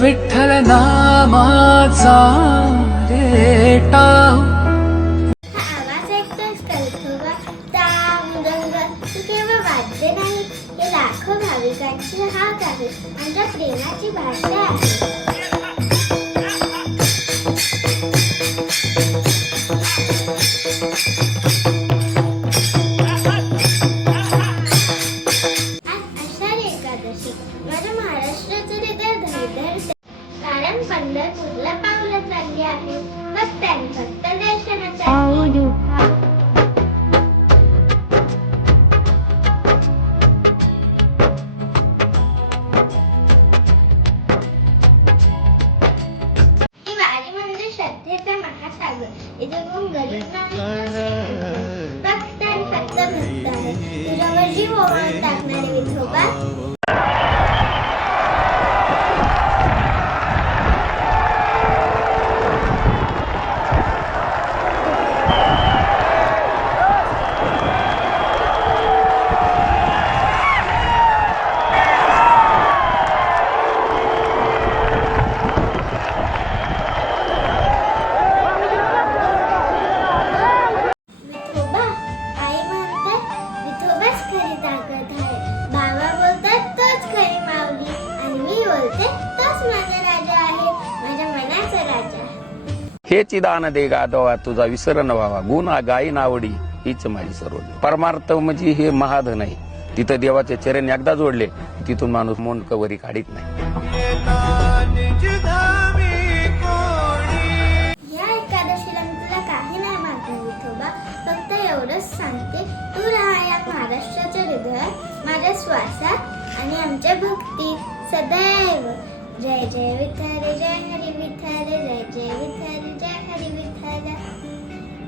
विठ्ठल नामाचा रेटा आवाज ऐकतोस कलथोबा ताम गंग तू केवळ वाद्य नाही हे लाखो भाविकांची हाक आहे आमच्या प्रेमाची भाषा आहे माझ्या महाराष्ट्राचं हृदय धडधडते कारण पंढरपूरला पावलं चालली आहे भक्तांनी फक्त दर्शनासाठी ही वारी म्हणजे श्रद्धेचा महासागर इथे कोण गरीब नाही फक्त आणि फक्त भक्त आहे तुझ्यावर जीव ओवाळून टाकणारे विठोबा हेची दान दे गादवा तुझा विसरण व्हावा गुण गायी नावडी हीच माझी सर्व परमार्थ म्हणजे हे महाधन आहे तिथं देवाचे चरण एकदा जोडले तिथून माणूस मोंड कवरी काढीत नाही या एकादशीला मी तुला काही नाही मागणार विठोबा फक्त एवढंच सांगते तू राहा या महाराष्ट्राच्या हृदयात माझ्या श्वासात आणि आमच्या भक्तीत सदैव जय जय विठ्ठल जय हरी विठ्ठल